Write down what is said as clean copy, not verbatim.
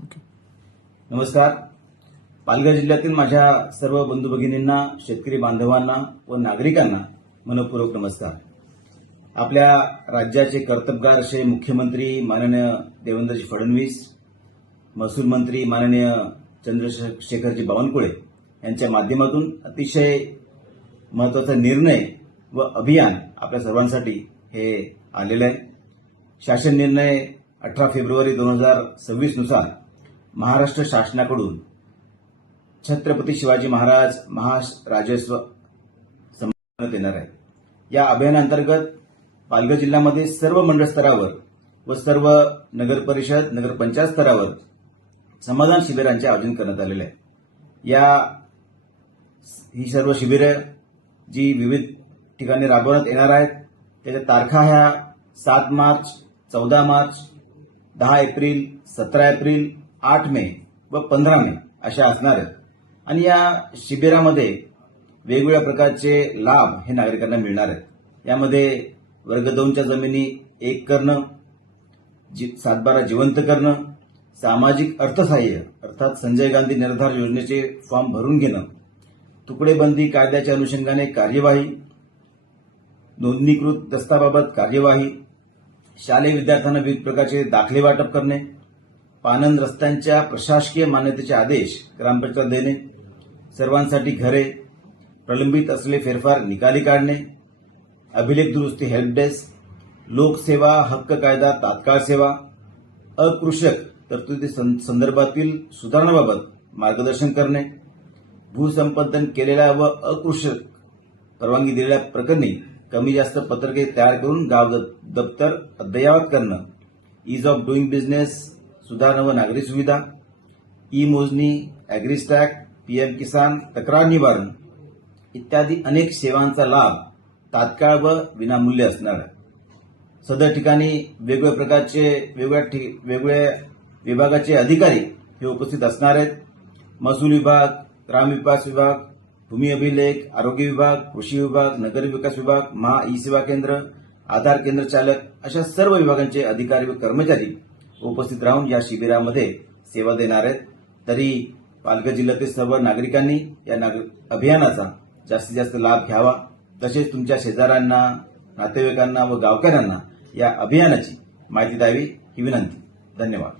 नमस्कार. पालघर जिल्ह्यातील माझ्या सर्व बंधू भगिनींना, शेतकरी बांधवांना व नागरिकांना मनपूर्वक नमस्कार. आपल्या राज्याचे कर्तबगार असे मुख्यमंत्री माननीय देवेंद्रजी फडणवीस, महसूल मंत्री माननीय चंद्रशेखरजी बावनकुळे यांच्या माध्यमातून अतिशय महत्वाचा निर्णय व अभियान आपल्या सर्वांसाठी हे आलेलं आहे. शासन निर्णय 18 फेब्रुवारी 2026 नुसार महाराष्ट्र शासनाकडून छत्रपती शिवाजी महाराज महाराजस्व संपन्नात येणार आहे. या अभियानांतर्गत पालघर जिल्ह्यामध्ये सर्व मंडळ स्तरावर व सर्व नगर परिषद नगरपंचायत स्तरावर समाधान शिबिरांचे आयोजन करण्यात आलेले आहे. ही सर्व शिबिरे जी विविध ठिकाणी राबवण्यात येणार आहेत त्याच्या तारखा ह्या 7 मार्च, 14 मार्च, 10 एप्रिल, 17 एप्रिल, 8 मे व 15 मे अशा असणार आहेत. आणि या शिबिरामध्ये वेगवेगळ्या प्रकारचे लाभ हे नागरिकांना मिळणार आहेत. यामध्ये वर्ग 2च्या जमिनी 1 करणं, 7/12 जिवंत करणं, सामाजिक अर्थसहाय्य अर्थात संजय गांधी निर्धार योजनेचे फॉर्म भरून घेणं, तुकडेबंदी कायद्याच्या अनुषंगाने कार्यवाही, नोंदणीकृत दस्ताबाबत कार्यवाही, शालेय विद्यार्थ्यांना विविध प्रकारचे दाखले वाटप करणे, पानंद रस्त्यांच्या प्रशासकीय मान्यतेचे आदेश ग्रामपंचायत देणे, सर्वांसाठी घरे, प्रलंबित असलेले फेरफार निकाली काढणे, अभिलेख दुरुस्ती हेल्प डेस्क, लोकसेवा हक्क कायदा तात्काळ सेवा, अकृषक तरतुदी संदर्भातील सुधारणाबाबत मार्गदर्शन करणे, भूसंपादन केलेल्या व अकृषक परवानगी दिलेल्या प्रकरणी कमी जास्त पत्रके तयार करून गाव दप्तर अद्ययावत करणं, ईज ऑफ डुईंग बिझनेस सुधारणा व नागरी सुविधा, ई मोजणी, अॅग्रिस्टॅक, पीएम किसान, तक्रार निवारण इत्यादी अनेक सेवांचा लाभ तात्काळ व विनामूल्य असणार आहे. सदर ठिकाणी वेगवेगळ्या प्रकारचे वेगवेगळ्या विभागाचे अधिकारी हे उपस्थित असणार आहेत. महसूल विभाग, ग्रामविकास विभाग, भूमी अभिलेख, आरोग्य विभाग, कृषी विभाग, नगर विकास विभाग, महा ई सेवा केंद्र, आधार केंद्र चालक अशा सर्व विभागांचे अधिकारी व कर्मचारी उपस्थित राहून या शिबिरामध्ये सेवा देणार आहेत. तरी पालघर जिल्ह्यातील सर्व नागरिकांनी या अभियानाचा जास्तीत जास्त लाभ घ्यावा. तसेच तुमच्या शेजाऱ्यांना, नातेवाईकांना व गावकऱ्यांना या अभियानाची माहिती द्यावी ही विनंती. धन्यवाद.